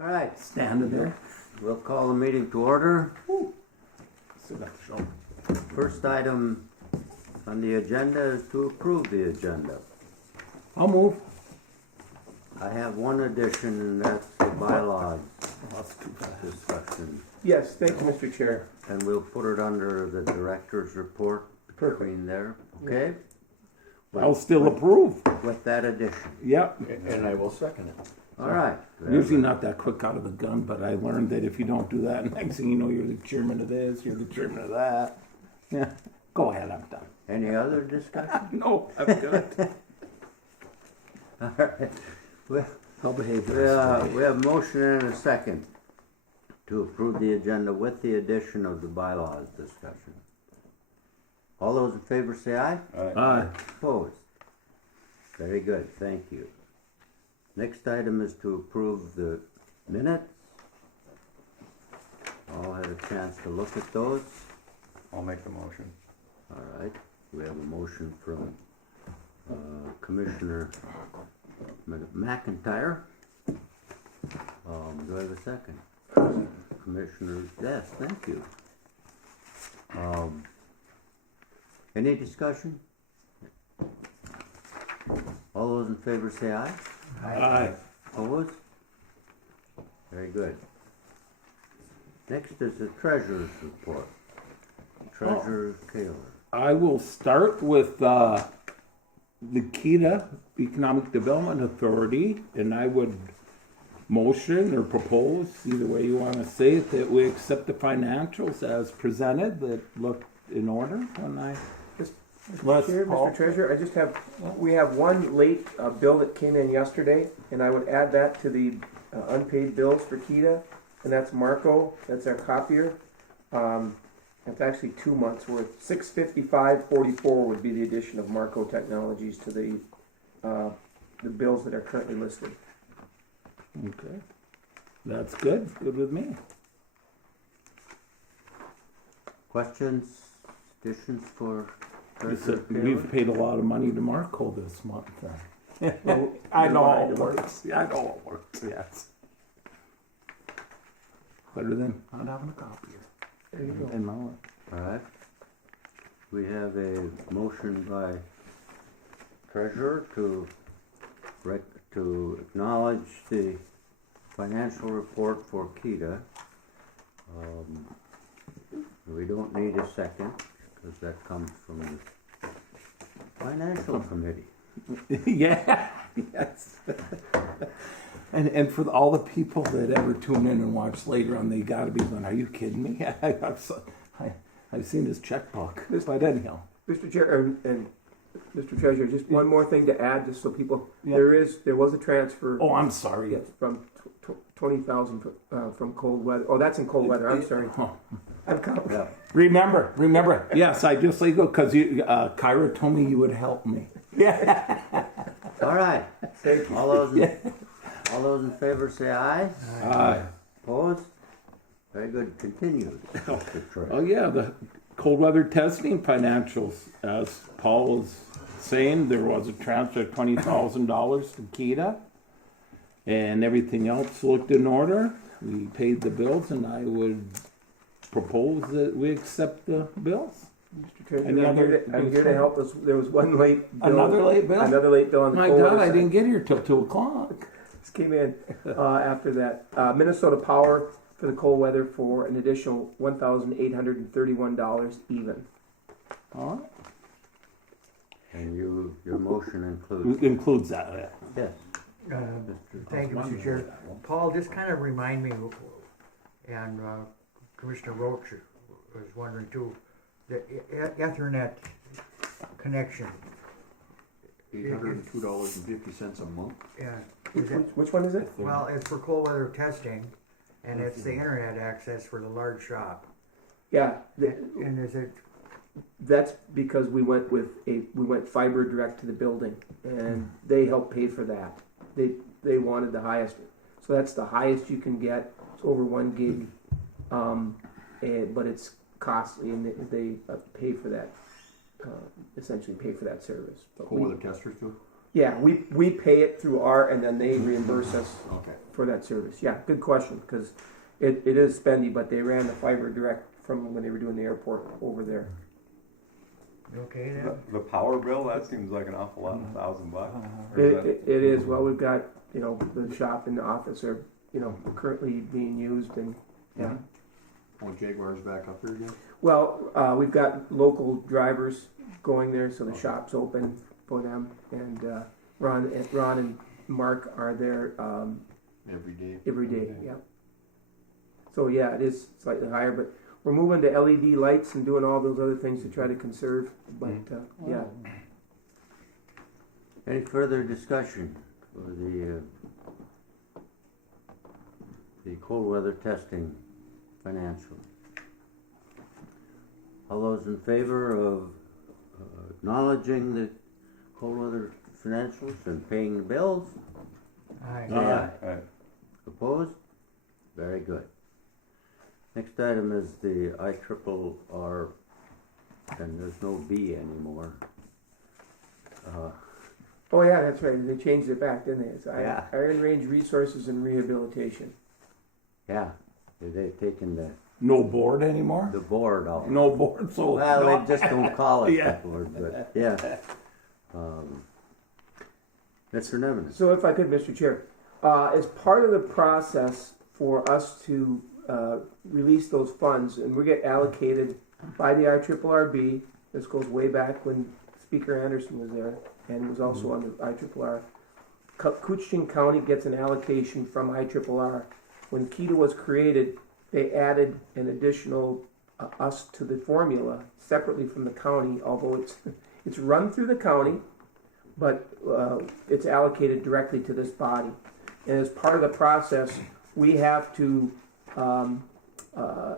All right, Standing there. we'll call the meeting to order. Still got the show. First item on the agenda is to approve the agenda. I'll move. I have one addition, and that's the bylaws That's too fast. discussion. Yes, thank you, Mr. Chair. And we'll put it under the director's report between there, okay? I'll still approve. With that addition. Yep. And I will second it. All right. Usually not that quick out of the gun, but I learned that if you don't do that, next thing you know, you're the chairman of this, you're the chairman of that. Yeah. Go ahead, I'm done. Any other discussion? No, I'm good. All right. Well, I'll behave the rest of the day. we have a motion and a second to approve the agenda with the addition of the bylaws discussion. All those in favor say aye. Aye. Opposed? Very good, thank you. Next item is to approve the minutes. All had a chance to look at those. I'll make the motion. All right, we have a motion from Commissioner McIntyre. Do I have a second? Commissioner, yes, thank you. Any discussion? All those in favor say aye. Aye. Opposed? Very good. Next is the treasurer's report. Treasurer Taylor. I will start with the Keda Economic Development Authority, and I would motion or propose, either way you want to say it, that we accept the financials as presented that looked in order when I. Mr. Chair, Mr. Treasurer, we have one late bill that came in yesterday, and I would add that to the unpaid bills for Keda, and that's Marco, that's our copier. It's actually 2 months worth. $655.44 would be the addition of Marco Technologies to the bills that are currently listed. Okay. That's good. Good with me. Questions, additions for It's Treasurer Taylor? we've paid a lot of money to Marco this month. I know how it works. Yeah, I know it works, yes. Better than not having a copier. There you go. In my life. All right. We have a motion by treasurer to acknowledge the financial report for Keda. We don't need a second because that comes from the financial committee. Yeah, yes. And for all the people that ever tune in and watch later on, they gotta be going, are you kidding me? I've seen his checkbook. But anyhow. Mr. Chair, and Mr. Treasurer, just one more thing to add, just so people, Yeah. there was a transfer. Oh, I'm sorry. Yes, from 20,000 from cold weather. Oh, that's in cold weather. I'm sorry. Oh. I'm confident. Yeah. Remember. Yes, I just let you go because Kyra told me you would help me. Yeah. All right. Thank you. All those in favor say aye. Aye. Opposed? Very good. Continued. Mr. Treasurer. Oh yeah, the cold weather testing financials. As Paul was saying, there was a transfer of $20,000 to Keda, and everything else looked in order. We paid the bills, and I would propose that we accept the bills. Mr. Treasurer, Any I'm here to help us. There was one late bill. Another late bill? Another late bill on the My cold God, weather I side. didn't get here till 2:00. This came in after that. Minnesota Power for the cold weather for an additional $1,831 even. All right. And your motion includes? Includes that. Yeah. Yes. Thank you, Mr. Chair. Paul, just kind of remind me, and Commissioner Roach was wondering too, the Ethernet connection. $802.50 a month. Yeah, is it, Which one is it? well, it's for cold weather testing, and it's the internet access for the large shop. Yeah, And is it, that's because we went fiber direct to the building, and they helped pay for that. They wanted the highest, so that's the highest you can get. It's over 1 gig, but it's costly, and they pay for that. Essentially pay for that service. But Cold weather testers do? Yeah, we pay it through and then they reimburse us Okay. for that service. Yeah, good question, because it is spendy, but they ran the fiber direct from when they were doing the airport over there. You okay then? The power bill, that seems like an awful lot, $1,000 bucks. Or It, is that- it is, well, we've got, the shop and the office are, currently being used and, yeah. Oh, Jaguar's back up here again? Well, we've got local drivers going there, so the shop's open for them, and Ron and Mark are there Every day. every day. Yeah. So yeah, it is slightly higher, but we're moving to LED lights and doing all those other things to try to conserve. But yeah, Any further discussion for the cold weather testing financial? All those in favor of acknowledging the cold weather financials and paying the bills? Aye. Say aye. Right. Opposed? Very good. Next item is the IRRR, and there's no B anymore. oh yeah, that's right. They changed it back, didn't they? It's Yeah. Iron Range Resources and Rehabilitation. Yeah, they've taken the No board anymore? board off. No board, so. Well, no. they just don't call it Yeah. the board, but yeah. Mr. Nevins. So if I could, Mr. Chair, as part of the process for us to release those funds, and we get allocated by the IRRB, this goes way back when Speaker Anderson was there, and was also on the IRRR. Coochin County gets an allocation from IRRR. When Keda was created, they added an additional us to the formula separately from the county, although it's run through the county, but it's allocated directly to this body. And as part of the process, we have to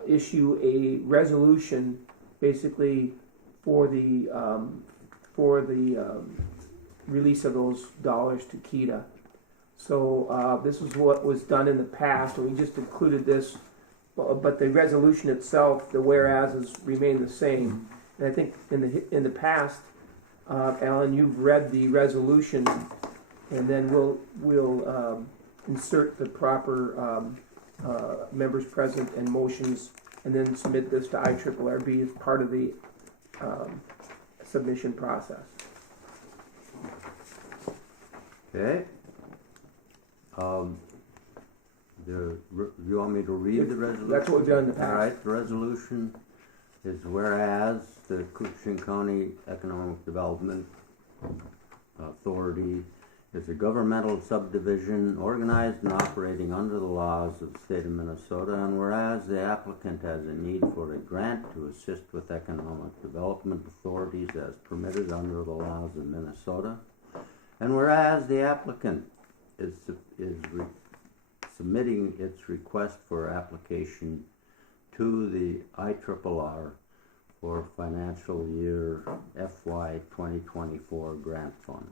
issue a resolution, basically for the release of those dollars to Keda. So this is what was done in the past, and we just included this. But the resolution itself, the whereases remain the same. And I think in the past, Alan, you've read the resolution, and then we'll insert the proper members present and motions, and then submit this to IRRB as part of the submission process. Okay. You want me to read the resolution? That's what we've done in the past. All right, the resolution is whereas the Coochin County Economic Development Authority is a governmental subdivision organized and operating under the laws of the state of Minnesota, and whereas the applicant has a need for a grant to assist with economic development authorities as permitted under the laws of Minnesota, and whereas the applicant is submitting its request for application to the IRRR for financial year FY 2024 grant funds.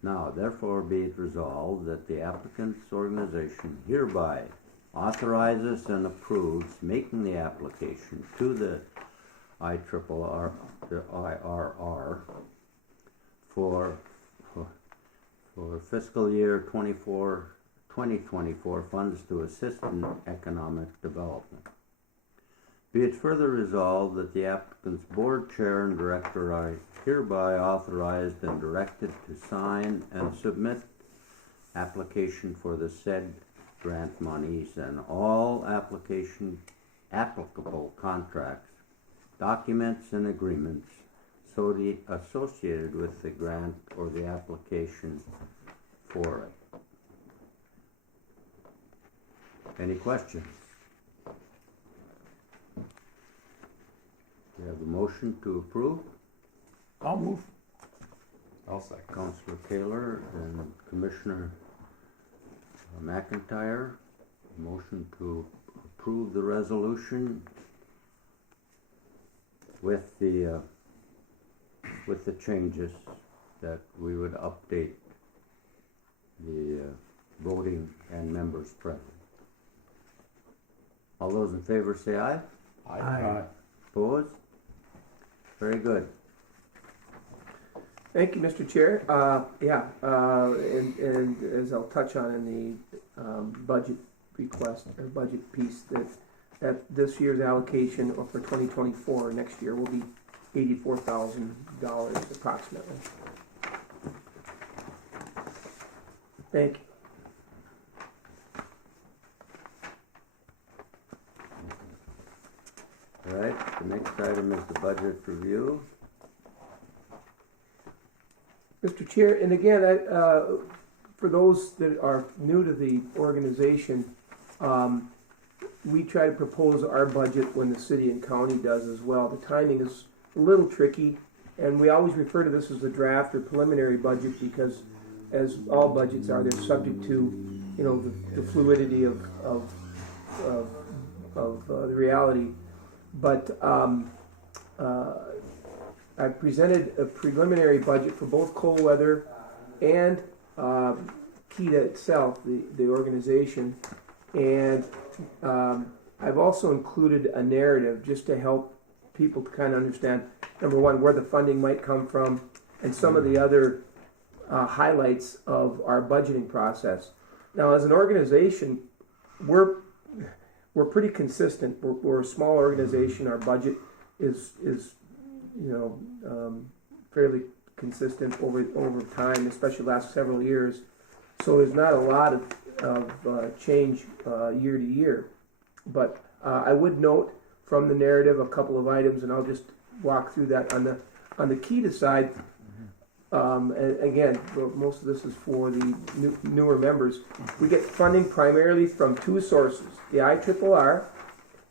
Now, therefore, be it resolved that the applicant's organization hereby authorizes and approves making the application to the IRRR for fiscal year 2024 funds to assist in economic development. Be it further resolved that the applicant's board chair and director are hereby authorized and directed to sign and submit application for the said grant monies and all applicable contracts, documents, and agreements associated with the grant or the application for it. Any questions? We have a motion to approve. I'll move. I'll second. Councilor Taylor and Commissioner McIntyre. Motion to approve the resolution with the changes that we would update the voting and members present. All those in favor say aye. Aye. Opposed? Very good. Thank you, Mr. Chair. And as I'll touch on in the budget request or budget piece, that this year's allocation or for 2024 next year will be $84,000 approximately. Thank you. All right, the next item is the budget review. Mr. Chair, and again, for those that are new to the organization, we try to propose our budget when the city and county does as well. The timing is a little tricky, and we always refer to this as a draft or preliminary budget because, as all budgets are, they're subject to, the fluidity of the reality. But I presented a preliminary budget for both cold weather and Keda itself, the organization, and I've also included a narrative just to help people to kind of understand, number one, where the funding might come from, and some of the other highlights of our budgeting process. Now, as an organization, we're pretty consistent. We're a small organization. Our budget is fairly consistent over time, especially the last several years. So there's not a lot of change year to year. But I would note from the narrative a couple of items, and I'll just walk through that on the Keda side. And again, most of this is for the newer members. We get funding primarily from two sources: the IRRR,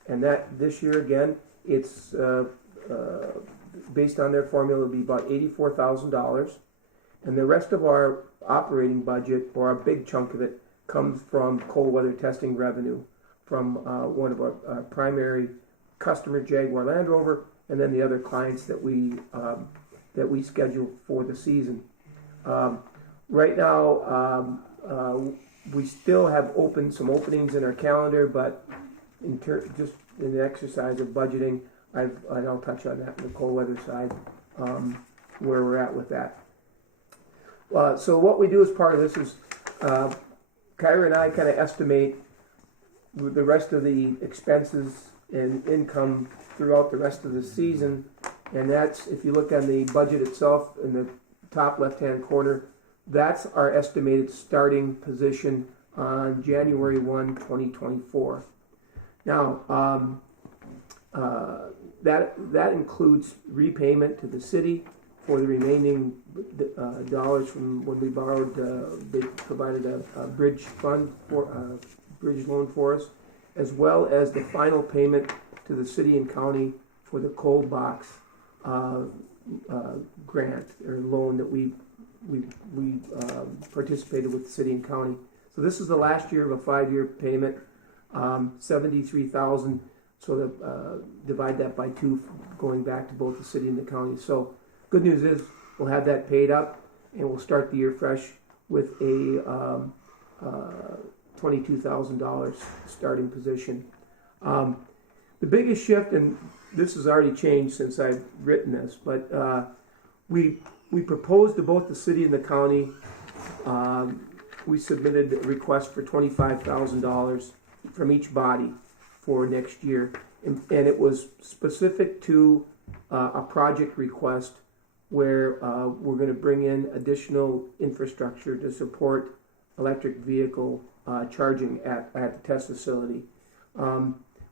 and that this year again, it's based on their formula, it'll be about $84,000, and the rest of our operating budget, or a big chunk of it, comes from cold weather testing revenue from one of our primary customer, Jaguar Land Rover, and then the other clients that we schedule for the season. Right now, we still have some openings in our calendar, but just in the exercise of budgeting, and I'll touch on that in the cold weather side, where we're at with that. So what we do as part of this is, Kyra and I kind of estimate the rest of the expenses and income throughout the rest of the season, and that's, if you look on the budget itself in the top left-hand corner, that's our estimated starting position on January 1, 2024. Now, that includes repayment to the city for the remaining dollars from when we borrowed. They provided a bridge fund for bridge loan for us, as well as the final payment to the city and county for the cold box grant or loan that we participated with the city and county. So this is the last year of a 5-year payment, $73,000. So divide that by 2, going back to both the city and the county. So good news is we'll have that paid up, and we'll start the year fresh with a $22,000 starting position. The biggest shift, and this has already changed since I've written this, but we proposed to both the city and the county. We submitted a request for $25,000 from each body for next year, and it was specific to a project request where we're going to bring in additional infrastructure to support electric vehicle charging at the test facility.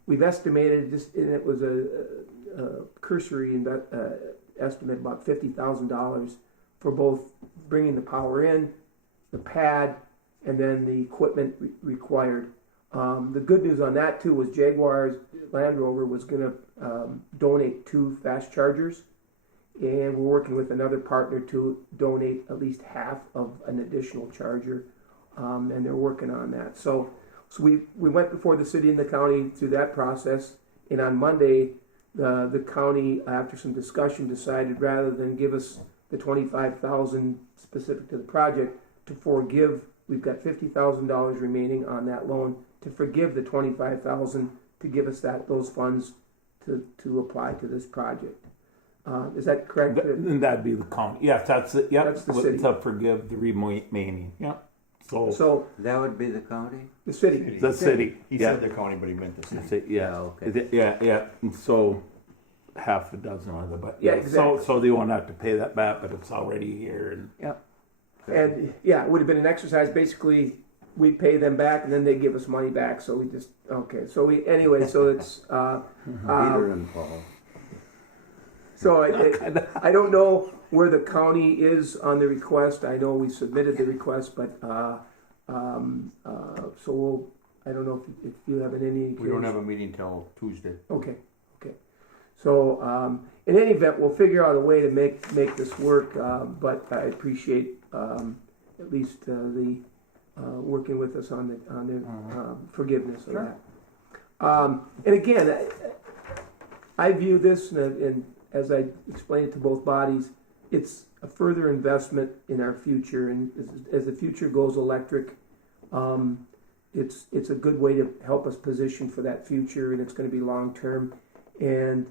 We've estimated just, and it was a cursory estimate, about $50,000 for both bringing the power in, the pad, and then the equipment required. The good news on that too was Jaguar's Land Rover was going to donate 2 fast chargers, and we're working with another partner to donate at least half of an additional charger, and they're working on that. So we went before the city and the county through that process, and on Monday the county, after some discussion, decided rather than give us the $25,000 specific to the project, to forgive. We've got $50,000 remaining on that loan, to forgive the $25,000 to give us those funds to apply to this project. Is that correct? Then that'd be the county. Yes, that's it. Yep. That's the city. To forgive the remaining. Yep. So That would be the county? the city. The city. He Yeah. said the county, but he meant the city. That's it, yeah. Okay. Yeah. And so half a dozen other, but Yeah, exactly. So they won't have to pay that back, but it's already here. And And yeah, it would have been an exercise. Basically, we pay them back, and then they give us money back. So we just okay. So we anyway. So it's Peter and Paul. so I don't know where the county is on the request. I know we submitted the request, but so we'll. I don't know if you have any. We don't have a meeting till Tuesday. Okay. So in any event, we'll figure out a way to make this work. But I appreciate at least the working with us on the forgiveness of that. And again, I view this, and as I explained it to both bodies, it's a further investment in our future. And as the future goes electric, it's a good way to help us position for that future, and it's going to be long term. And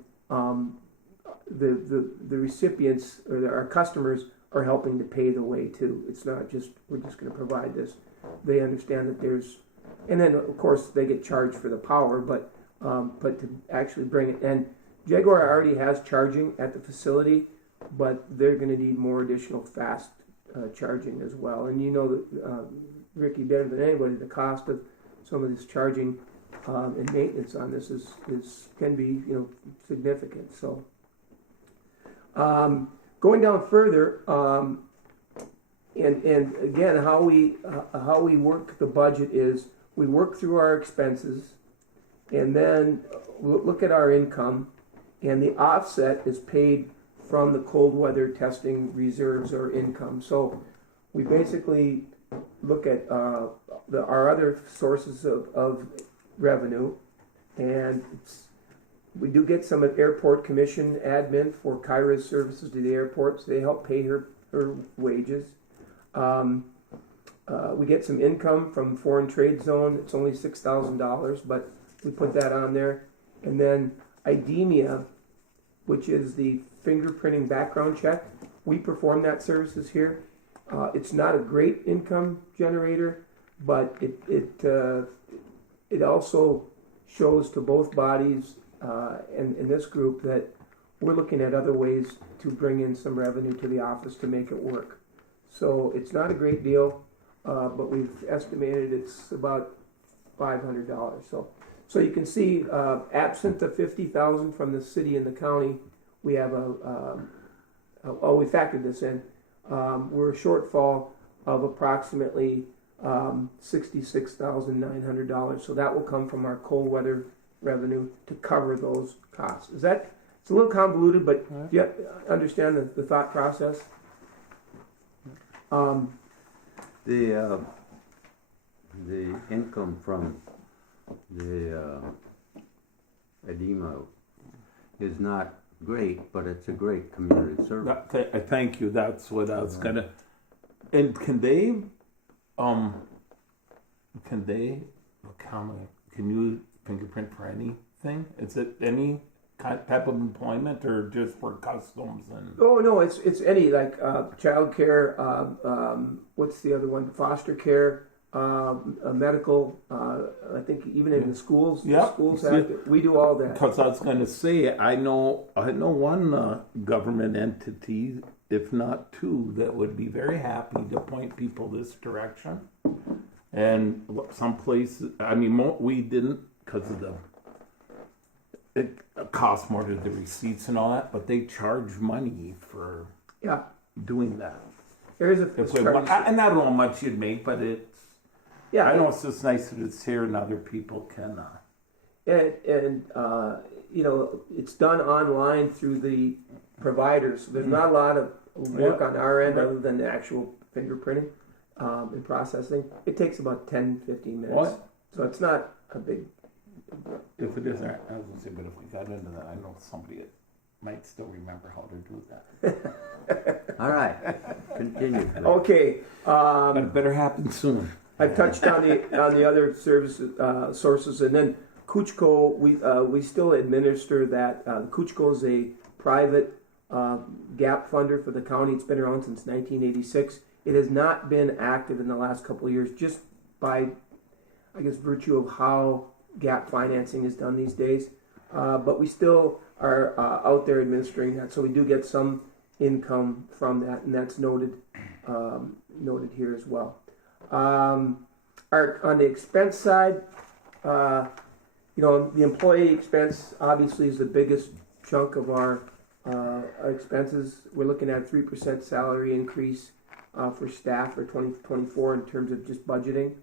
the recipients or our customers are helping to pay the way too. It's not just we're just going to provide this. They understand that there's, and then of course they get charged for the power, but to actually bring it. And Jaguar already has charging at the facility, but they're going to need more additional fast charging as well. And you know that Ricky, better than anybody, the cost of some of this charging and maintenance on this can be significant. So going down further, and again how we work the budget is we work through our expenses, and then look at our income, and the offset is paid from the cold weather testing reserves or income. So we basically look at our other sources of revenue, and we do get some airport commission admin for Kyra's services to the airports. They help pay her wages. We get some income from foreign trade zone. It's only $6,000, but we put that on there. And then IDEMIA, which is the fingerprinting background check, we perform that services here. It's not a great income generator, but it also shows to both bodies and in this group that we're looking at other ways to bring in some revenue to the office to make it work. So it's not a great deal, but we've estimated it's about $500. So you can see, absent the $50,000 from the city and the county, we have we factored this in. We're a shortfall of approximately $66,900. So that will come from our cold weather revenue to cover those costs. It's a little convoluted, but do you understand the thought process? The income from the edema is not great, but it's a great community service. Thank you. That's what I was gonna. And can they can you fingerprint for anything? Is it any type of employment or just for customs and? Oh no, it's any like child care. What's the other one? Foster care, medical. I think even in the schools. Yep. Schools we do all that. Because I was going to say, I know one government entity, if not two, that would be very happy to point people this direction. And some places, I mean, we didn't because of it costs more to the receipts and all that, but they charge money for doing that. There is a and I don't know how much you'd make, but it's. Yeah, I know it's just nice that it's here and other people can. And it's done online through the providers. So there's not a lot of work on our end other than the actual fingerprinting and processing. It takes about 10-15 minutes. What? So it's not a big. If it isn't, I was going to say, but if we got into that, I know somebody that might still remember how to do that. All right, continue. Okay. But it better happen soon. I've touched on the other services sources, and then Kuchko. We still administer that. Kuchko is a private gap funder for the county. It's been around since 1986. It has not been active in the last couple of years, just by, I guess, virtue of how gap financing is done these days. But we still are out there administering that, so we do get some income from that, and that's noted here as well. On the expense side, the employee expense obviously is the biggest chunk of our expenses. We're looking at a 3% salary increase for staff for 2024 in terms of just budgeting.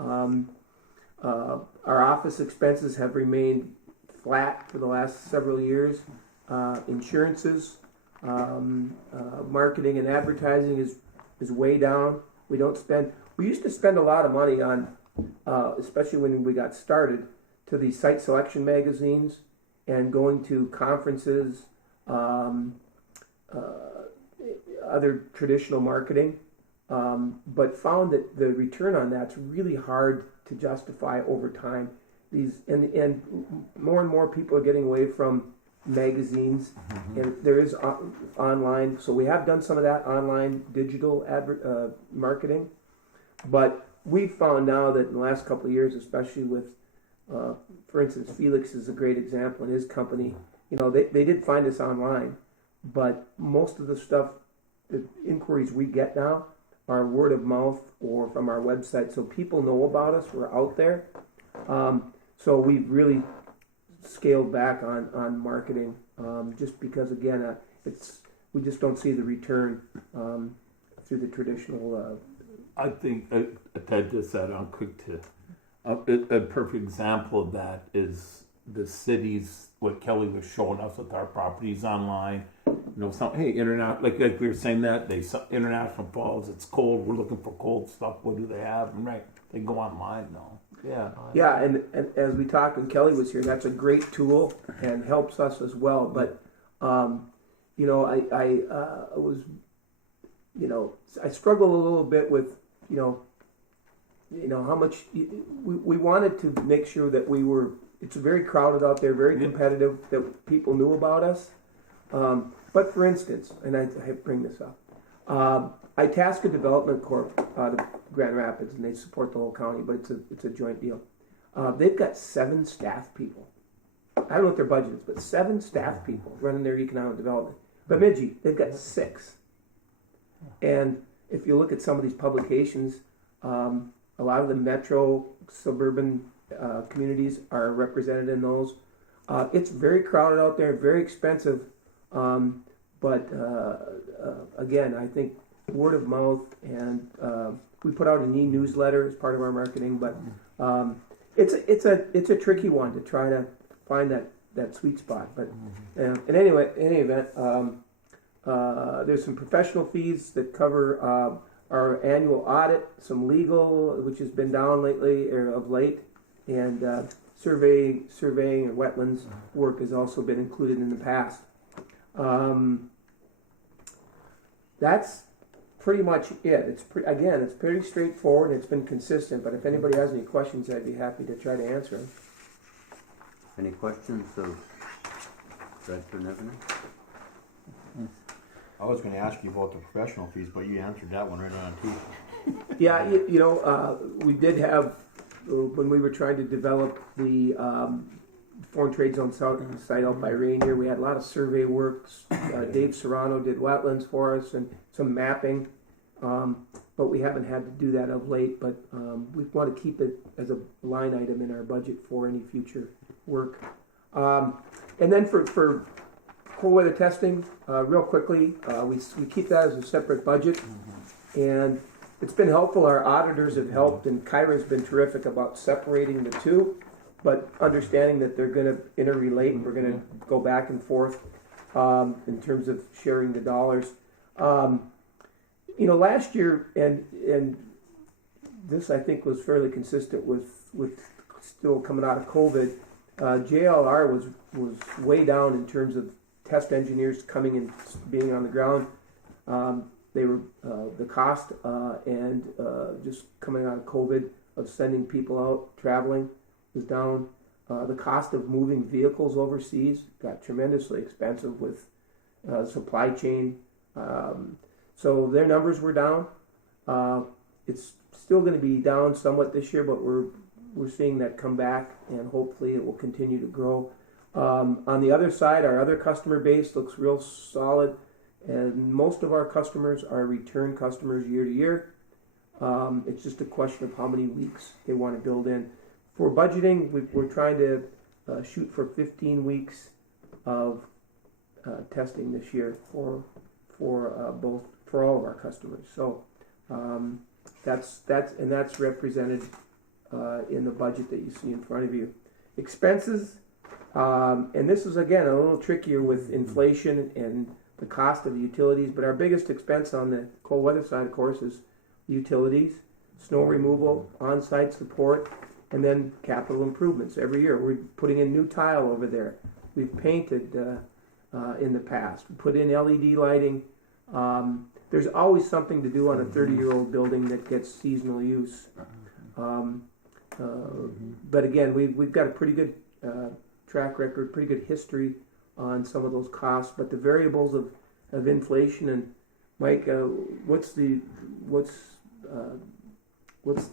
Our office expenses have remained flat for the last several years. Insurances, marketing and advertising is way down. We used to spend a lot of money on, especially when we got started, to the site selection magazines and going to conferences, other traditional marketing, but found that the return on that's really hard to justify over time. And more and more people are getting away from magazines, and there is online. So we have done some of that online digital marketing, but we found now that in the last couple of years, especially with, for instance, Felix is a great example in his company. They did find us online, but most of the stuff, the inquiries we get now are word of mouth or from our website. So people know about us. We're out there. So we've really scaled back on marketing, just because, again, we just don't see the return through the traditional. I think Ted just said on quick to a perfect example of that is the cities. What Kelly was showing us with our properties online. Like we were saying that International Falls. It's cold. We're looking for cold stuff. What do they have? And right, they go online now. Yeah, and as we talked when Kelly was here, that's a great tool and helps us as well. But I struggle a little bit with how much we wanted to make sure that we were. It's very crowded out there, very competitive. That people knew about us. But for instance, and I bring this up, Itasca Development Corp. Out of Grand Rapids, and they support the whole county, but it's a joint deal. They've got 7 staff people. I don't know what their budget is, but 7 staff people running their economic development. Bemidji, they've got 6. And if you look at some of these publications, a lot of the metro, suburban communities are represented in those. It's very crowded out there, very expensive, but again, I think word of mouth, and we put out an e-newsletter as part of our marketing, but it's a tricky one to try to find that sweet spot. But in any event, there's some professional fees that cover our annual audit, some legal, which has been down lately or of late, and surveying and wetlands work has also been included in the past. That's pretty much it. It's pretty straightforward and it's been consistent. But if anybody has any questions, I'd be happy to try to answer them. Any questions of Director Nevena? I was going to ask you about the professional fees, but you answered that one right on too. Yeah, we did have, when we were trying to develop the Foreign Trade Zone site out by Rainier, we had a lot of survey work. Dave Serrano did wetlands for us and some mapping, but we haven't had to do that of late. But we want to keep it as a line item in our budget for any future work. And then for cold weather testing, real quickly, we keep that as a separate budget, and it's been helpful. Our auditors have helped, and Kyra's been terrific about separating the two, but understanding that they're going to interrelate, and we're going to go back and forth in terms of sharing the dollars. Last year, and this I think was fairly consistent with still coming out of COVID. JLR was way down in terms of test engineers coming and being on the ground. They were the cost and just coming out of COVID of sending people out traveling was down. The cost of moving vehicles overseas got tremendously expensive with supply chain. So their numbers were down. It's still going to be down somewhat this year, but we're seeing that come back, and hopefully it will continue to grow. On the other side, our other customer base looks real solid, and most of our customers are return customers year to year. It's just a question of how many weeks they want to build in. For budgeting, we're trying to shoot for 15 weeks of testing this year for all of our customers. So that's represented in the budget that you see in front of you. Expenses, and this is again a little trickier with inflation and the cost of the utilities, but our biggest expense on the cold weather side, of course, is utilities, snow removal, on-site support, and then capital improvements. Every year we're putting in new tile over there. We've painted in the past. We put in LED lighting. There's always something to do on a 30-year-old building that gets seasonal use. But again, we've got a pretty good track record, pretty good history on some of those costs. But the variables of inflation, and Mike, what's the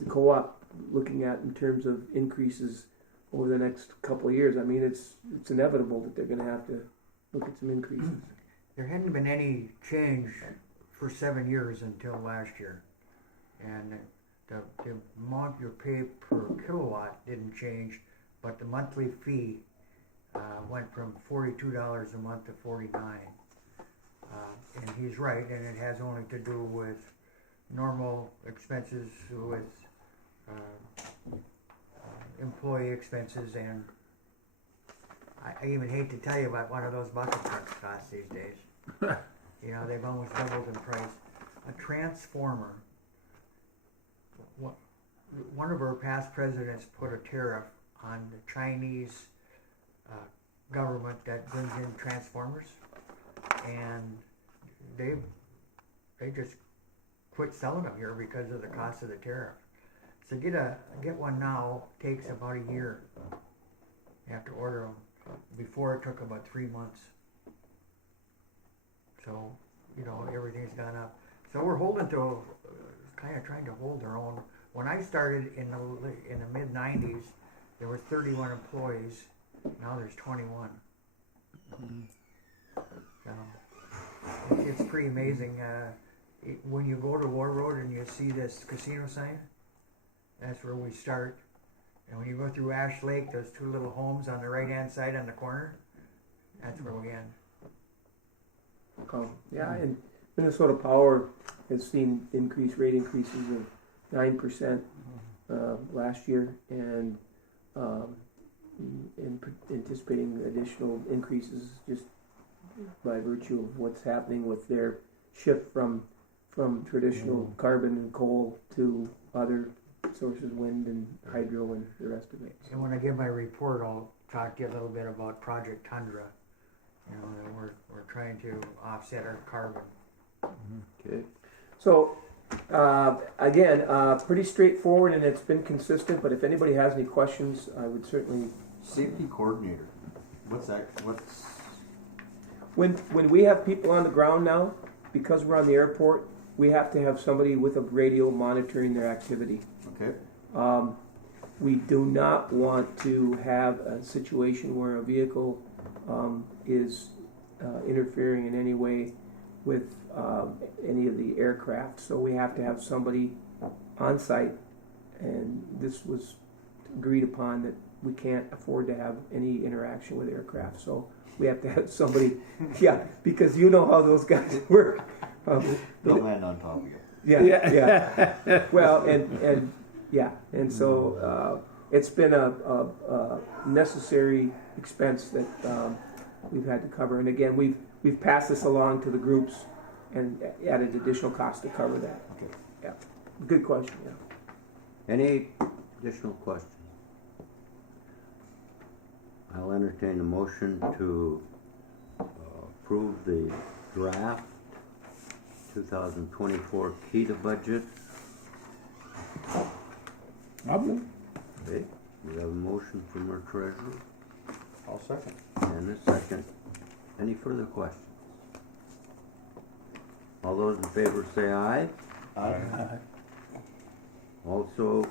co-op looking at in terms of increases over the next couple of years? I mean, it's inevitable that they're going to have to look at some increases. There hadn't been any change for 7 years until last year, and the amount you pay per kilowatt didn't change, but the monthly fee went from $42 a month to $49. And he's right, and it has only to do with normal expenses with employee expenses, and I even hate to tell you about one of those bucket trucks costs these days. You know, they've almost doubled in price. A transformer. One of our past presidents put a tariff on the Chinese government that brings in transformers, and they just quit selling them here because of the cost of the tariff. So get one now takes about a year. You have to order them. Before it took about 3 months. So, you know, everything's gone up. So we're kind of trying to hold our own. When I started in the mid 90s, there were 31 employees. Now there's 21. So it's pretty amazing. When you go to War Road and you see this casino sign, that's where we start. And when you go through Ash Lake, those two little homes on the right-hand side on the corner, that's where we end. Yeah, and Minnesota Power has seen rate increases of 9% last year, and anticipating additional increases just by virtue of what's happening with their shift from traditional carbon and coal to other sources, wind and hydro and the rest of it. And when I give my report, I'll talk to you a little bit about Project Tundra. You know, that we're trying to offset our carbon. Okay. So again, pretty straightforward, and it's been consistent. But if anybody has any questions, I would certainly. Safety coordinator. What's that? When we have people on the ground now, because we're on the airport, we have to have somebody with a radio monitoring their activity. Okay. We do not want to have a situation where a vehicle is interfering in any way with any of the aircraft. So we have to have somebody on site, and this was agreed upon that we can't afford to have any interaction with aircraft. So we have to have somebody, yeah, because you know how those guys work. They'll land on top of you. Yeah. Well, and so it's been a necessary expense that we've had to cover. And again, we've passed this along to the groups and added additional costs to cover that. Okay. Yeah. Good question. Yeah. Any additional questions? I'll entertain a motion to approve the draft 2024 Keda budget. Okay. Okay, we have a motion from our treasurer I'll second. and a second. Any further questions? All those in favor say aye. Also,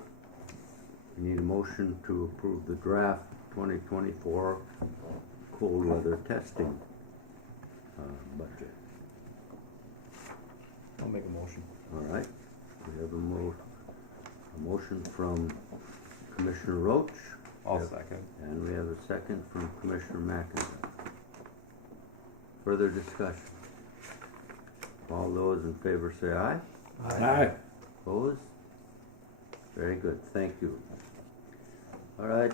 we need a motion to approve the draft 2024 cold weather testing budget. I'll make a motion. All right, we have a motion from Commissioner Roach, I'll second. and we have a second from Commissioner McIntyre. Further discussion? All those in favor say aye. Aye. Opposed? Very good, thank you. All right,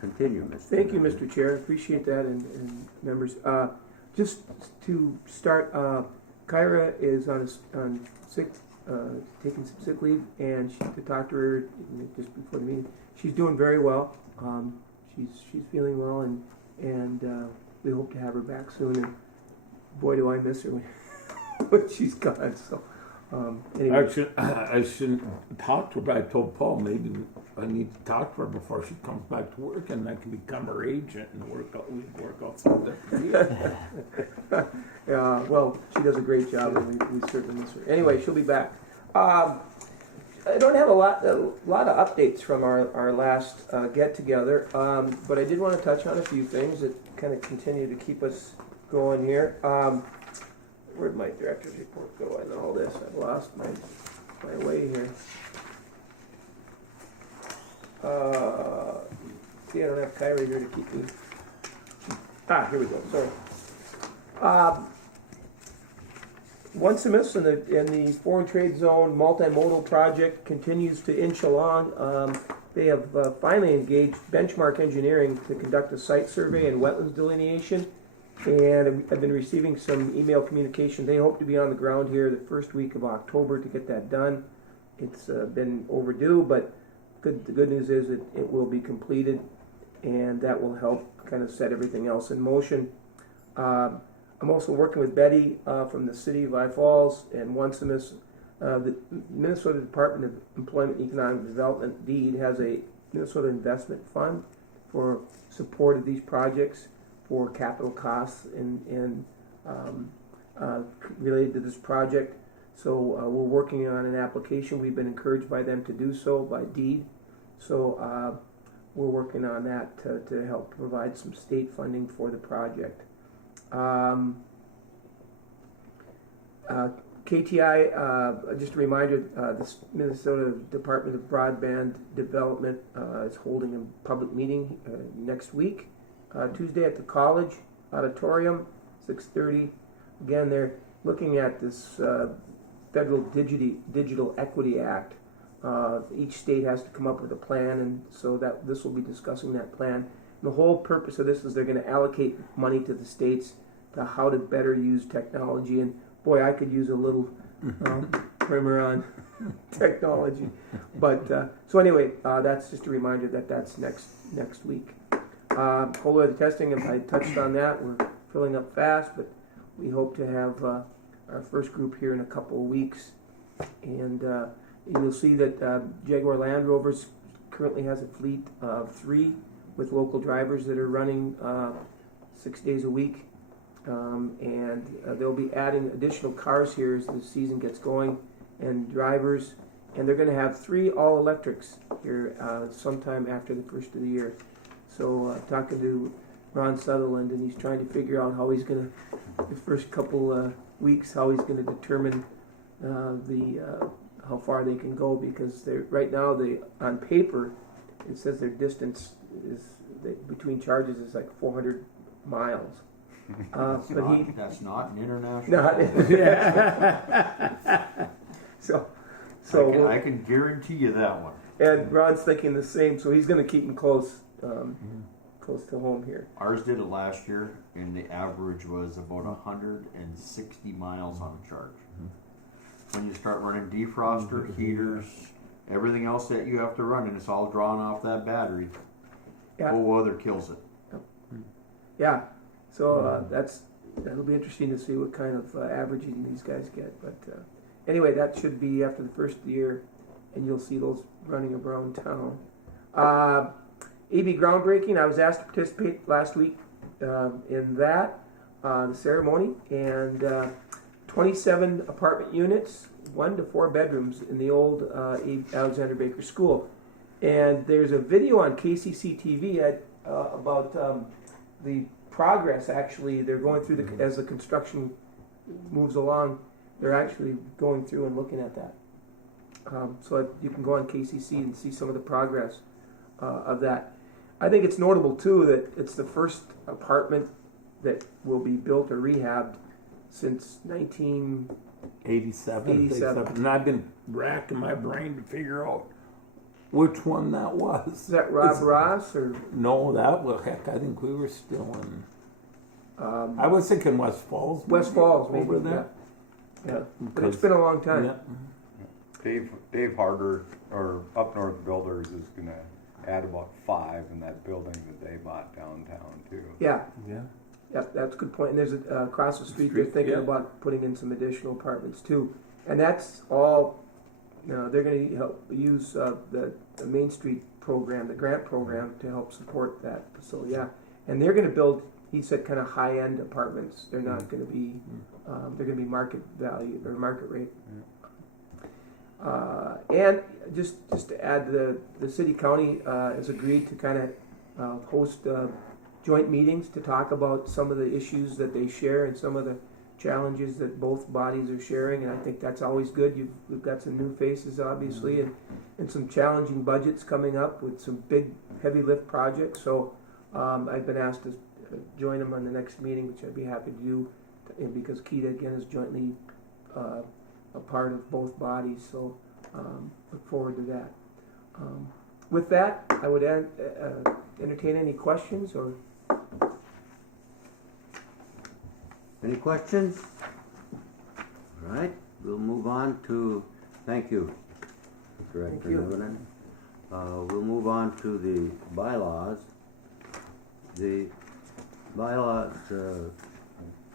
continue, Mr. Thank you, Manager. Mr. Chair. Appreciate that, and members. Just to start, Kyra is on sick, taking some sick leave, and she talked to her just before the meeting. She's doing very well. She's feeling well, and we hope to have her back soon. And boy, do I miss her when she's gone. So anyway. I shouldn't talk to her, but I told Paul maybe I need to talk to her before she comes back to work, and I can become her agent and work out something. Well, she does a great job, and we certainly miss her. Anyway, she'll be back. I don't have a lot of updates from our last get together, but I did want to touch on a few things that kind of continue to keep us going here. Where'd my director's report go in all this? I've lost my way here. See, I don't have Kyrie here to keep me. Here we go. Sorry. Once a miss in the foreign trade zone multimodal project continues to inch along. They have finally engaged Benchmark Engineering to conduct a site survey and wetlands delineation. And I've been receiving some email communication. They hope to be on the ground here the first week of October to get that done. It's been overdue, but the good news is it will be completed, and that will help kind of set everything else in motion. I'm also working with Betty from the city of Idaho Falls and Onesimus. The Minnesota Department of Employment and Economic Development, DEED, has a Minnesota Investment Fund for support of these projects for capital costs and related to this project. So we're working on an application. We've been encouraged by them to do so, by DEED. So we're working on that to help provide some state funding for the project. KTI, just a reminder, the Minnesota Department of Broadband Development is holding a public meeting next week, Tuesday at the college auditorium, 6:30. Again, they're looking at this federal Digital Equity Act. Each state has to come up with a plan, and so that this will be discussing that plan. And the whole purpose of this is they're going to allocate money to the states to how to better use technology. And boy, I could use a little primer on technology. But so anyway, that's just a reminder that that's next week. Cold weather testing, if I touched on that, we're filling up fast, but we hope to have our first group here in a couple of weeks. And you'll see that Jaguar Land Rovers currently has a fleet of 3 with local drivers that are running 6 days a week. And they'll be adding additional cars here as the season gets going, and drivers. And they're going to have 3 all-electrics here sometime after the first of the year. So talking to Ron Sutherland, and he's trying to figure out how he's going to, the first couple weeks, how he's going to determine how far they can go, because they're right now on paper it says their distance is between charges is like 400 miles. That's not an international. Not so I can guarantee you that one. And Ron's thinking the same, so he's going to keep him close to home here. Ours did it last year, and the average was about 160 miles on a charge. When you start running defroster, heaters, everything else that you have to run, and it's all drawn off that battery, cold weather kills it. Yeah, so that'll be interesting to see what kind of averaging these guys get. But anyway, that should be after the first year, and you'll see those running around town. EB groundbreaking, I was asked to participate last week in that, the ceremony, and 27 apartment units, 1 to 4 bedrooms in the old Alexander Baker School. And there's a video on KCC TV about the progress. Actually, they're going through as the construction moves along. They're actually going through and looking at that. So you can go on KCC and see some of the progress of that. I think it's notable too that it's the first apartment that will be built or rehabbed since 87. 87. And I've been racking my brain to figure out which one that was. Is that Rob Ross or? No, that was, heck, I think we were still in, I was thinking West Falls. West Falls, maybe. Over there. Yeah. But it's been a long time. Yeah. Dave Harder, or Up North Builders, is gonna add about 5 in that building that they bought downtown too. Yeah. Yeah. Yep, that's a good point. And there's across the street, they're thinking about putting in some additional apartments too. And that's all, they're going to help use the Main Street program, the grant program, to help support that. So yeah, and they're going to build, he said, kind of high-end apartments. They're not going to be, they're going to be market value or market rate. And just to add, the city county has agreed to kind of host joint meetings to talk about some of the issues that they share and some of the challenges that both bodies are sharing, and I think that's always good. We've got some new faces, obviously, and some challenging budgets coming up with some big, heavy lift projects. So I've been asked to join them on the next meeting, which I'd be happy to do, because Keda, again, is jointly a part of both bodies. So look forward to that. With that, I would entertain any questions or. Any questions? All right, we'll move on to, thank you, Director Thank you. Nivenin. We'll move on to the bylaws. The bylaws,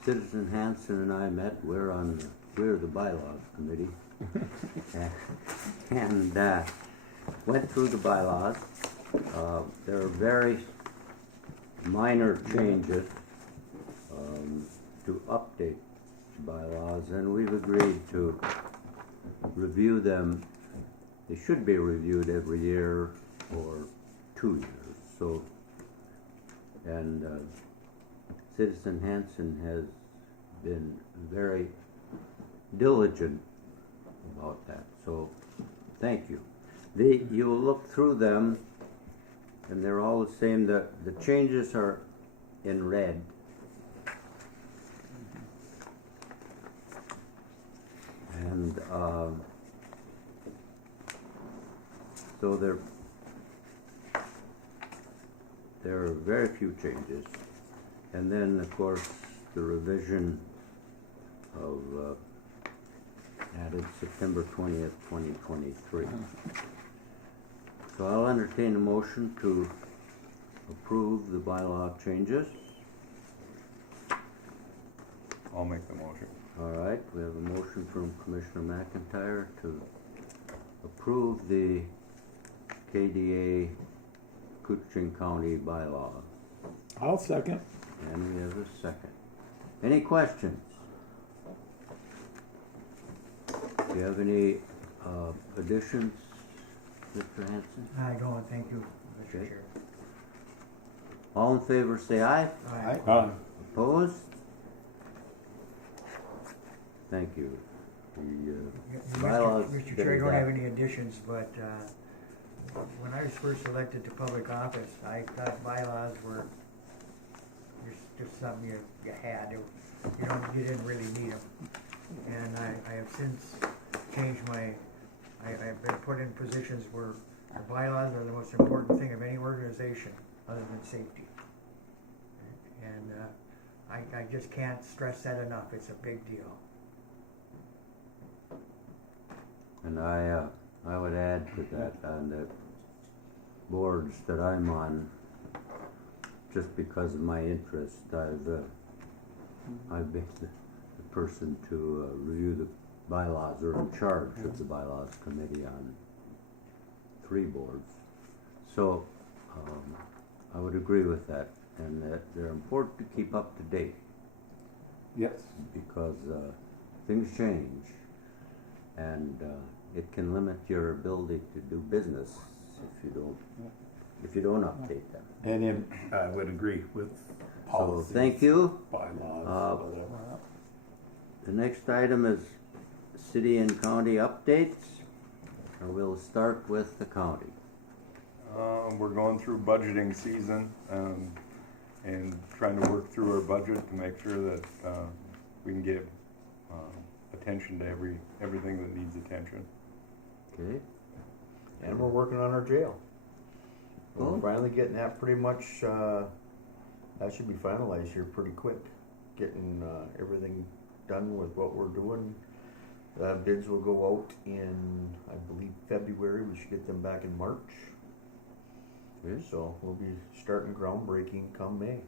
Citizen Hanson and I met, we're the bylaws committee, and went through the bylaws. There are very minor changes to update bylaws, and we've agreed to review them. They should be reviewed every year or 2 years. So, and Citizen Hanson has been very diligent about that. So, thank you. You'll look through them, and they're all the same. The changes are in red. And so there are very few changes. And then, of course, the revision of added September 20th, 2023. So I'll entertain a motion to approve the bylaw changes. I'll make the motion. All right, we have a motion from Commissioner McIntyre to approve the KDA Kuching County bylaw. I'll second. And we have a second. Any questions? Do you have any additions, Mr. Hanson? I don't, thank you, Mr. Okay. Chair. All in favor say aye. Aye. Opposed? Thank you. The bylaws. Mr. Chair, I don't have any additions, but when I was first elected to public office, I thought bylaws were just something you had. You didn't really need them. And I have since changed I've been put in positions where the bylaws are the most important thing of any organization other than safety. And I just can't stress that enough. It's a big deal. And I would add to that, on the boards that I'm on, just because of my interest, I've been the person to review the bylaws, or in charge of the bylaws committee on 3 boards. So I would agree with that, and that they're important to keep up to date. Yes. Because things change, and it can limit your ability to do business if you don't update them. And I would agree with So policies, thank you. bylaws, whatever. The next item is city and county updates. We'll start with the county. We're going through budgeting season and trying to work through our budget to make sure that we can give attention to everything that needs attention. Okay. And we're working on our jail. Cool. We're finally getting that pretty much, that should be finalized here pretty quick. Getting everything done with what we're doing. Bids will go out in, I believe, February. We should get them back in March. Good. So we'll be starting groundbreaking come May.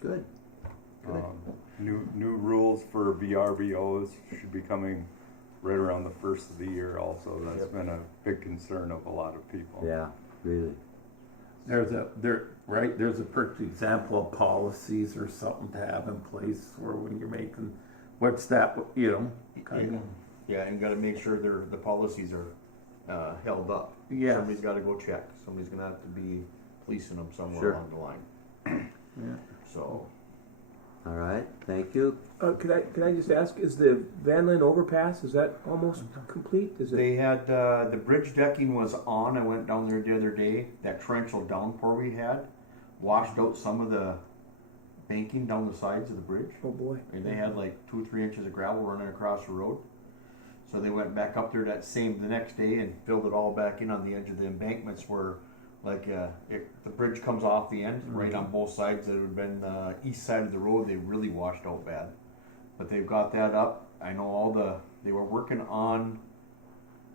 Good. Good. New rules for VRBOs should be coming right around the first of the year also. That's been a big concern of a lot of people. Yeah, really. There's a perfect example of policies or something to have in place where when you're making, what's that, kind of. Yeah, and you gotta make sure the policies are held up. Yes. Somebody's gotta go check. Somebody's gonna have to be policing them somewhere Sure. along the line. Yeah. So, All right, thank you. Could I just ask, is the Van Linn overpass, is that almost complete? Is it? they had, the bridge decking was on. I went down there the other day. That torrential downpour we had washed out some of the banking down the sides of the bridge. Oh, boy. And they had like 2 or 3 inches of gravel running across the road. So they went back up there the next day and filled it all back in on the edge of the embankments where, like, the bridge comes off the end, right on both sides. It would have been the east side of the road. They really washed out bad, but they've got that up. I know they were working on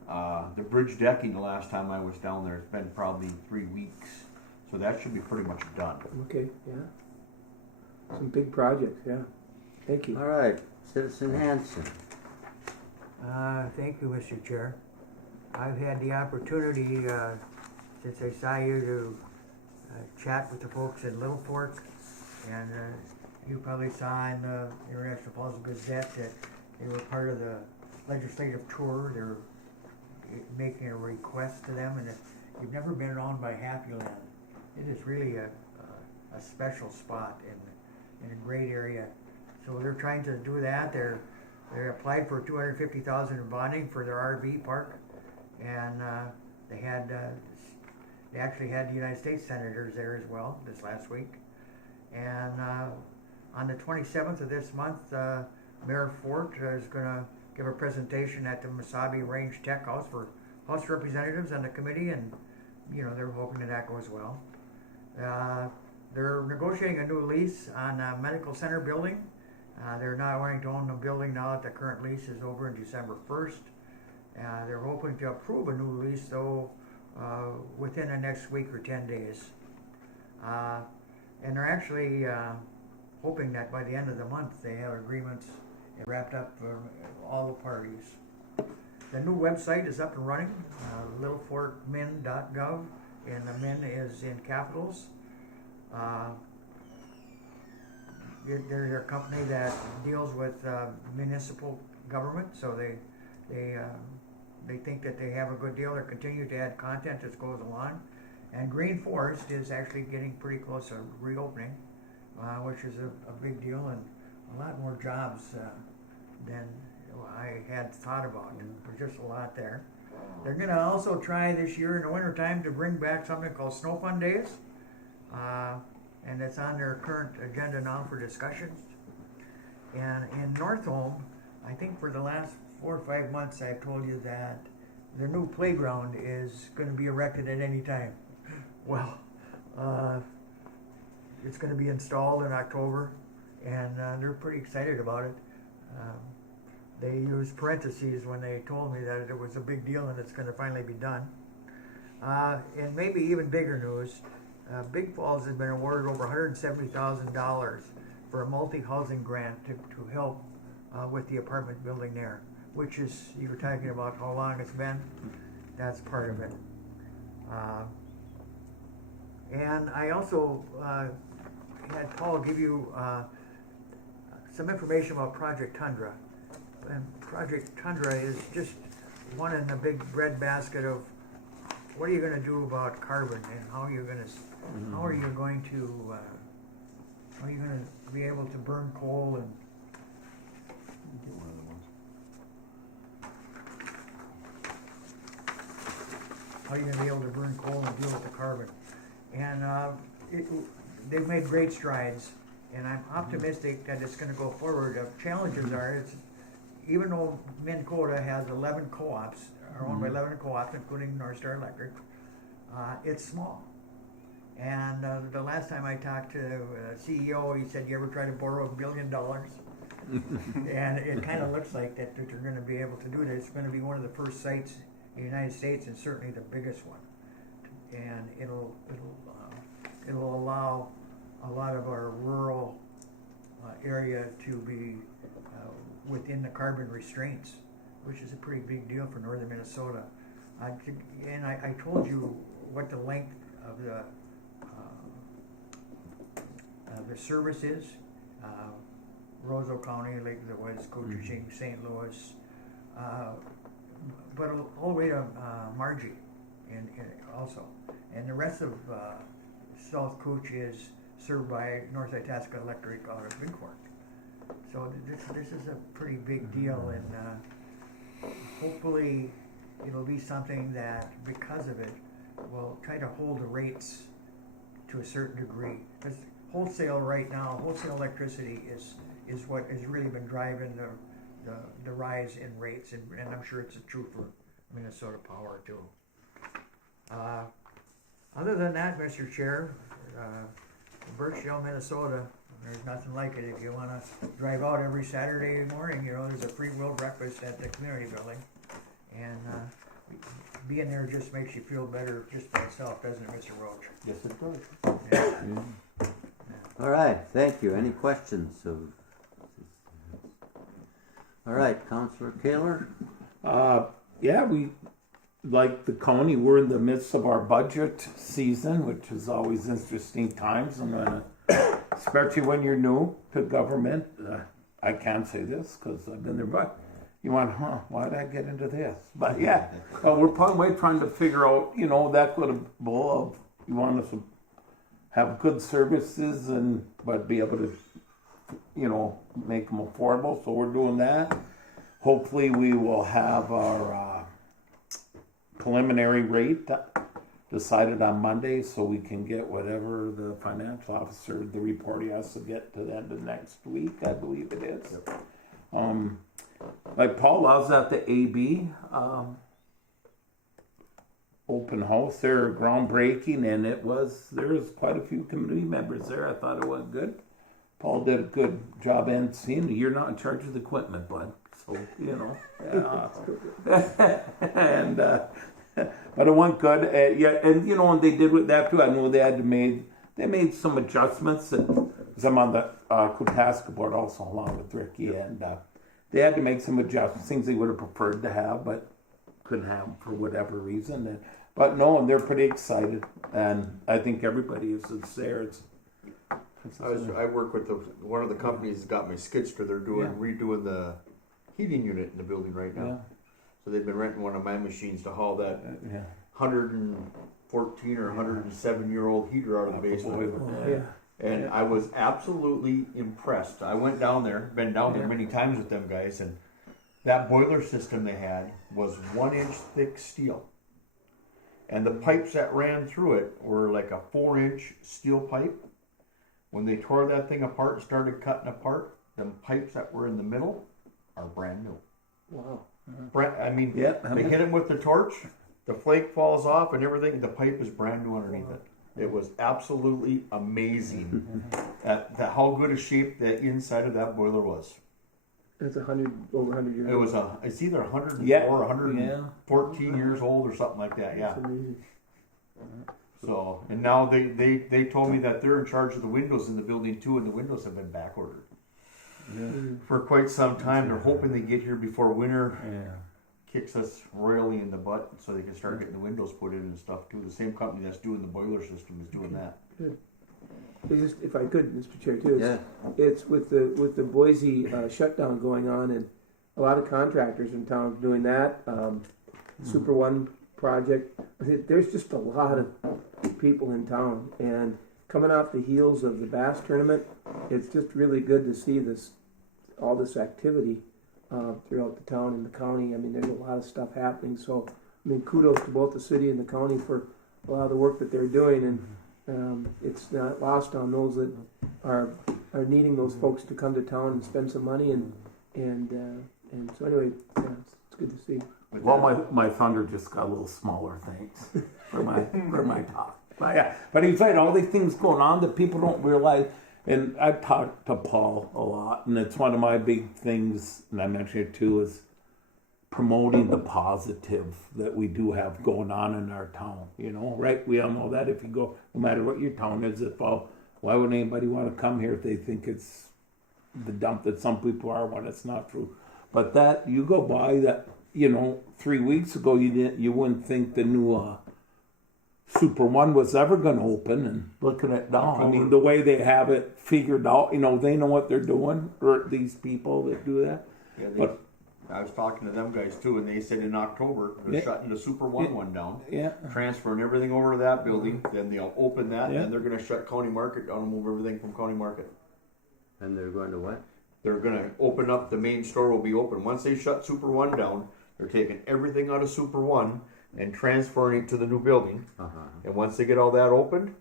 the bridge decking the last time I was down there. It's been probably 3 weeks, so that should be pretty much done. Okay, yeah. Some big projects, yeah. Thank you. All right, Citizen Hanson. Thank you, Mr. Chair. I've had the opportunity, since I saw you, to chat with the folks in Little Fork, and you probably saw in the International Falls Gazette that they were part of the legislative tour. They're making a request to them, and if you've never been on by Happy Land, it is really a special spot in a great area. So they're trying to do that. They applied for $250,000 in bonding for their RV park, and they actually had the United States senators there as well this last week. And on the 27th of this month, Mayor Fort is going to give a presentation at the Mesabi Range Tech House for House Representatives and the committee, and they're hoping that goes well. They're negotiating a new lease on a medical center building. They're not wanting to own the building now that the current lease is over in December 1st. They're hoping to approve a new lease, though, within the next week or 10 days. And they're actually hoping that by the end of the month they have agreements wrapped up for all the parties. The new website is up and running, littleforkmin.gov, and the min is in capitals. They're a company that deals with municipal government, so they think that they have a good deal. They're continuing to add content as goes along. And Green Forest is actually getting pretty close to reopening, which is a big deal and a lot more jobs than I had thought about. There's just a lot there. They're going to also try this year in the wintertime to bring back something called Snow Fun Days. And it's on their current agenda now for discussions. And in Northholm, I think for the last 4 or 5 months I've told you that their new playground is going to be erected at any time. Well, it's going to be installed in October, and they're pretty excited about it. They used parentheses when they told me that it was a big deal and it's going to finally be done. And maybe even bigger news, Big Falls has been awarded over $170,000 for a multi-housing grant to help with the apartment building there, which is, you were talking about how long it's been, that's part of it. And I also had Paul give you some information about Project Tundra. and Project Tundra is just one in the big bread basket of what are you going to do about carbon and how are you going to be able to burn coal and how are you going to be able to burn coal and deal with the carbon? And they've made great strides, and I'm optimistic that it's going to go forward. The challenges are, even though Minn Kota has 11 co-ops, are owned by 11 co-ops, including North Star Electric, it's small. And the last time I talked to CEO, he said, "You ever try to borrow $1 billion?" And it kind of looks like that they're going to be able to do that. It's going to be one of the first sites in the United States, and certainly the biggest one. And it'll allow a lot of our rural area to be within the carbon restraints, which is a pretty big deal for northern Minnesota. And I told you what the length of the service is. Roseau County, Lake of the Woods, Cochise, St. Louis, but all the way to Margie, and also. And the rest of South Cooch is served by North Itasca Electric out of Bincorp. So this is a pretty big deal, and hopefully it'll be something that, because of it, will try to hold the rates to a certain degree. Because wholesale right now, wholesale electricity is what has really been driving the rise in rates, and I'm sure it's true for Minnesota Power too. Other than that, Mr. Chair, Birchdale, Minnesota, there's nothing like it. If you want to drive out every Saturday morning, there's a free will breakfast at the community building, and being there just makes you feel better just by itself, doesn't it, Mr. Roach? Yes, it does. Yeah. All right, thank you. Any questions of? All right, Councillor Kaler. Yeah, we, like the county, we're in the midst of our budget season, which is always interesting times, and especially when you're new to government. I can't say this because I've been there, but you went, why did I get into this? But yeah, we're probably trying to figure out, the equitable of, you want us to have good services but be able to, make them affordable. So we're doing that. Hopefully we will have our preliminary rate decided on Monday, so we can get whatever the financial officer, the report he has to get to the end of next week, I believe it is. Like Paul, I was at the AB open house there, groundbreaking, and there was quite a few community members there. I thought it went good. Paul did a good job emceeing. You're not in charge of the equipment, bud. So, and but it went good. And and they did with that too. I know they made some adjustments, because I'm on the Kutaska board also along with Ricky, and they had to make some adjustments, things they would have preferred to have, but couldn't have for whatever reason. But no, and they're pretty excited, and I think everybody is there. I work with one of the companies that got my skidster. They're redoing the heating unit in the building right now. Yeah. So they've been renting one of my machines to haul that 114 or 107-year-old heater out of the basement. And I was absolutely impressed. I went down there, been down there many times with them guys, and that boiler system they had was 1-inch thick steel. And the pipes that ran through it were like a 4-inch steel pipe. When they tore that thing apart and started cutting apart, them pipes that were in the middle are brand new. Wow. They hit them with the torch, the flake falls off and everything, the pipe is brand new underneath it. It was absolutely amazing at how good a shape the inside of that boiler was. It's over 100 years old. It's either 104 or 114 years old or something like that, yeah. That's amazing. So, and now they told me that they're in charge of the windows in the building too, and the windows have been back ordered for quite some time. They're hoping they get here before winter kicks us royally in the butt, so they can start getting the windows put in and stuff too. The same company that's doing the boiler system is doing that. Good. If I could, Mr. Chair, too, it's with the Boise shutdown going on, and a lot of contractors in town doing that. Super One project. There's just a lot of people in town, and coming off the heels of the bass tournament, it's just really good to see all this activity throughout the town and the county. I mean, there's a lot of stuff happening. So, I mean, kudos to both the city and the county for a lot of the work that they're doing, and it's not lost on those that are needing those folks to come to town and spend some money, and so anyway, yeah, it's good to see. Well, my thunder just got a little smaller, thanks for my talk. But yeah, but he's right, all these things going on that people don't realize. And I've talked to Paul a lot, and it's one of my big things, and I mentioned it too, is promoting the positive that we do have going on in our town. You know, right? We all know that if you go, no matter what your town is, why would anybody want to come here if they think it's the dump that some people are when it's not true? But that you go by that, 3 weeks ago you wouldn't think the new Super One was ever going to open, and look at it now. I mean, the way they have it figured out, they know what they're doing, or these people that do that. Yeah, I was talking to them guys too, and they said in October they're shutting the Super One down, transferring everything over to that building. Then they'll open that, and they're going to shut County Market down and move everything from County Market. And they're going to what? They're going to open up, the main store will be open. Once they shut Super One down, they're taking everything out of Super One and transferring it to the new building. And once they get all that opened,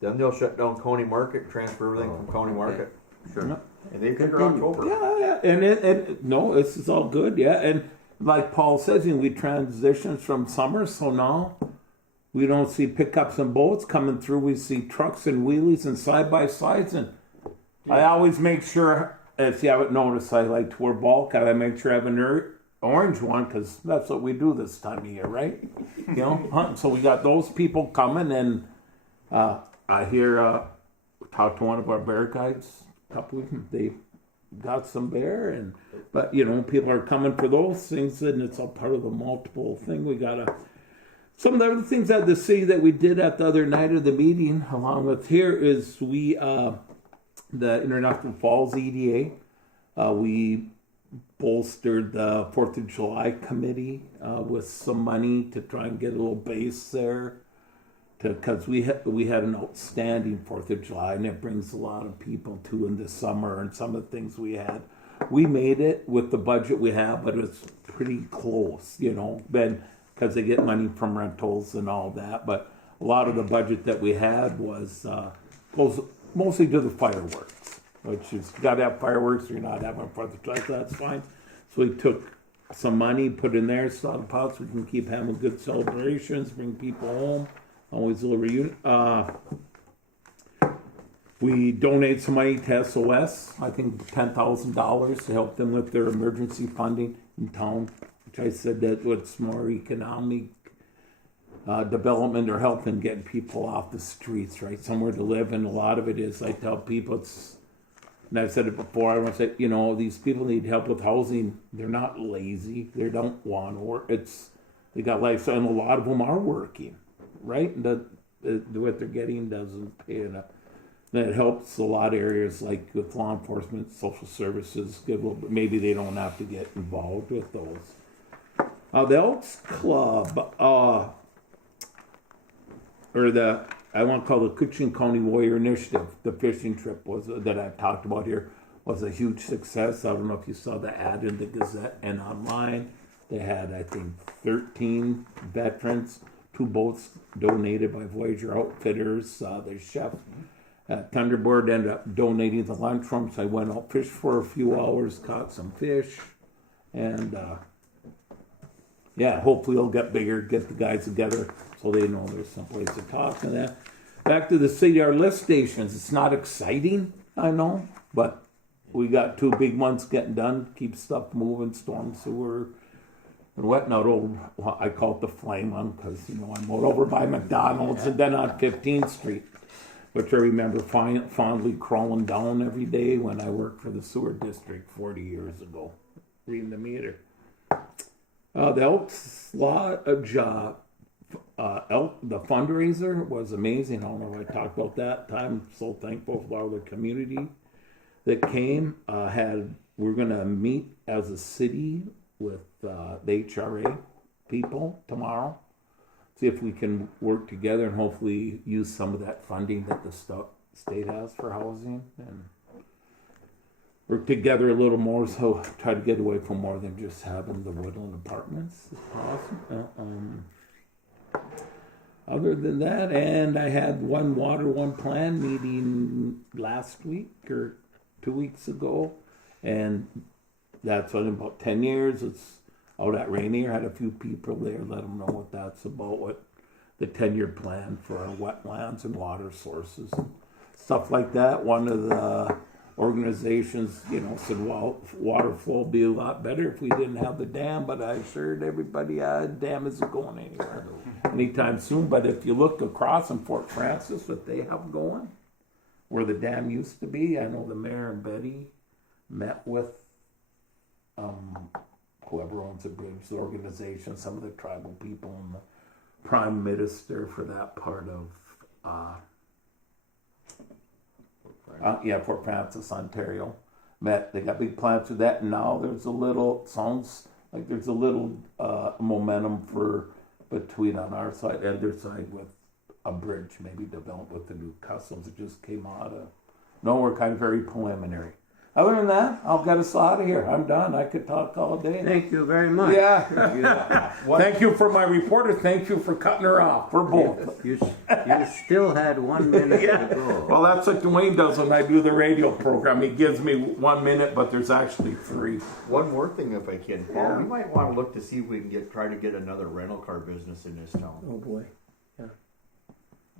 then they'll shut down County Market and transfer everything from County Market. Sure. And they figure October. Yeah, and no, this is all good, and like Paul says, we transitioned from summer, so now we don't see pickups and boats coming through. We see trucks and wheelies and side-by-sides, and I always make sure, if you haven't noticed, I like to wear bulk, I make sure I have an orange one, because that's what we do this time of year, right? Hunting. So we got those people coming, and I hear, talked to one of our bear guides a couple of them, they got some bear, but people are coming for those things, and it's all part of the multiple thing. We got some of the other things at the city that we did at the other night of the meeting, along with here, is we the International Falls EDA, we bolstered the 4th of July committee with some money to try and get a little base there, because we had an outstanding 4th of July, and it brings a lot of people too in the summer, and some of the things we had. We made it with the budget we have, but it's pretty close, because they get money from rentals and all that. But a lot of the budget that we had was goes mostly to the fireworks, which is, you got to have fireworks or you're not having 4th of July, so that's fine. So we took some money, put in there, stockpiles, so we can keep having good celebrations, bring people home. Always a little reunion. We donate some money to SOS, I think $10,000 to help them with their emergency funding in town, which I said that what's more economic development or helping getting people off the streets, right? Somewhere to live, and a lot of it is, I tell people, and I've said it before, I want to say, these people need help with housing. They're not lazy. They don't want to work. They got life, and a lot of them are working. Right, what they're getting doesn't pay enough. That helps a lot of areas, like with law enforcement, social services. Give a little bit, maybe they don't have to get involved with those. The Elks Club, or I want to call the Cochin County Warrior Initiative. The fishing trip that I've talked about here was a huge success. I don't know if you saw the ad in the Gazette and online. They had, I think, 13 veterans. 2 boats donated by Voyager Outfitters. The chef at Thunderbird ended up donating the lunchroom, so I went out, fished for a few hours, caught some fish, and hopefully it'll get bigger, get the guys together so they know there's some place to talk and that. Back to the city, our lift stations. It's not exciting, I know, but we got 2 big ones getting done, keep stuff moving, storm sewer, and wetting out old, I call it the flame one, because, I'm out over by McDonald's and then on 15th Street, which I remember fondly crawling down every day when I worked for the sewer district 40 years ago, reading the meter. The Elks job, the fundraiser was amazing. I don't know if I talked about that time. I'm so thankful for all the community that came. Had we're gonna meet as a city with the HRA people tomorrow. See if we can work together and hopefully use some of that funding that the state has for housing and work together a little more. So try to get away from more than just having the Woodland apartments if possible. Other than that, and I had one water, one plan meeting last week or 2 weeks ago, and that's in about 10 years. It's out at Rainier. Had a few people there, let them know what that's about, what the 10-year plan for our wetlands and water sources and stuff like that. One of the organizations, said, well, water flow would be a lot better if we didn't have the dam, but I assured everybody, the dam isn't going anywhere anytime soon. But if you look across in Fort Francis, what they have going, where the dam used to be, I know the mayor and Betty met with whoever owns the bridge, the organization, some of the tribal people, and the prime minister for that part of Fort Francis, Ontario. Met. They got big plans for that, and now sounds like there's a little momentum for between on our side and their side with a bridge maybe developed with the new customs. It just came out of nowhere, kind of very preliminary. Other than that, I'll get us out of here. I'm done. I could talk all day. Thank you very much. Yeah. Thank you for my reporter. Thank you for cutting her off. For both. You still had 1 minute to go. Well, that's what Dwayne does when I do the radio program. He gives me 1 minute, but there's actually 3. One more thing, if I can, Paul, we might want to look to see if we can try to get another rental car business in this town. Oh boy. Yeah.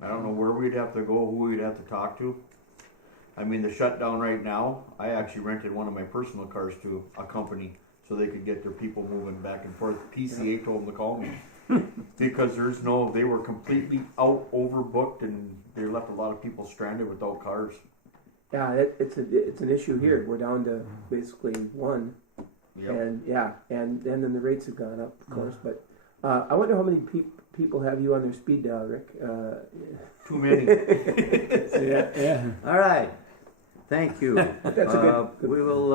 I don't know where we'd have to go, who we'd have to talk to. I mean, the shutdown right now, I actually rented one of my personal cars to a company so they could get their people moving back and forth. PCA told them to call me because they were completely overbooked, and they left a lot of people stranded without cars. Yeah, it's an issue here. We're down to basically one, Yep. and then the rates have gone up, of course. But I wonder how many people have you on their speed dial, Rick? Too many. Yeah. All right. Thank you. That's a good. We will,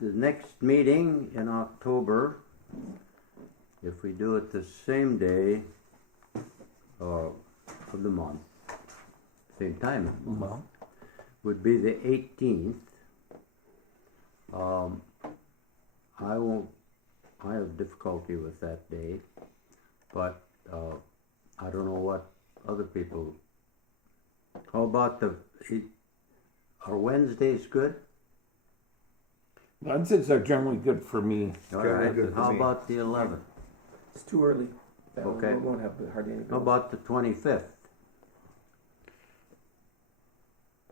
the next meeting in October, if we do it the same day of the month, same time of the month, would be the 18th. I have difficulty with that day, but I don't know what other people. How about are Wednesdays good? Wednesdays are generally good for me. All Generally right. good for How me. about the 11th? It's too early. Okay. We won't have hardly any. How about the 25th?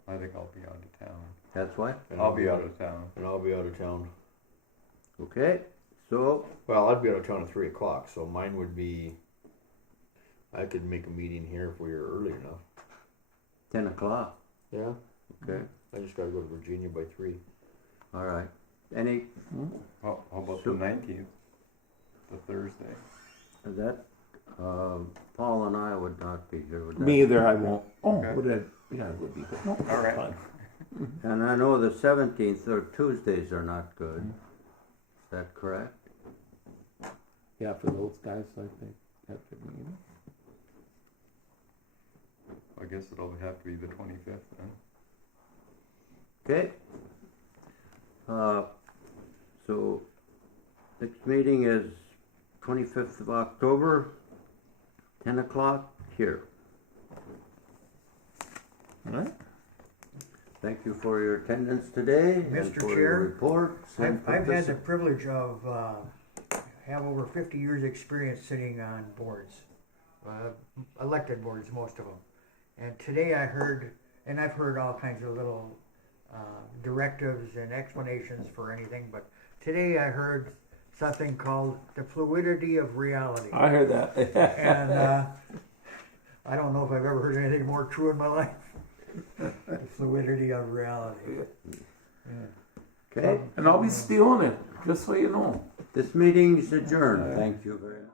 I think I'll be out of town. That's what? I'll be out of town. And I'll be out of town. Okay. So Well, I'd be out of town at 3 o'clock, so mine would be. I could make a meeting here if we were early enough. 10 o'clock. Yeah. Okay. I just gotta go to Virginia by 3. All right. Any How about So- the 19th? The Thursday. that? Paul and I would not be here. Would that? Me either. I won't. Oh, Okay. would it? Yeah, it would be good. No, All right. fine. And I know the 17th or Tuesdays are not good. Is that correct? Yeah, for those guys, I think that could be. I guess it'll have to be the 25th then. Okay. So next meeting is 25th of October, 10 o'clock here. All right. Thank you for your attendance today and Mr. for your Chair, reports. and I've had the particip- privilege of have over 50 years experience sitting on boards, elected boards, most of them. And today I heard, and I've heard all kinds of little directives and explanations for anything, but today I heard something called the fluidity of reality. I heard that. And I don't know if I've ever heard anything more true in my life. The fluidity of reality. Okay. And I'll be stealing it, just so you know. This meeting is adjourned. Thank you very much.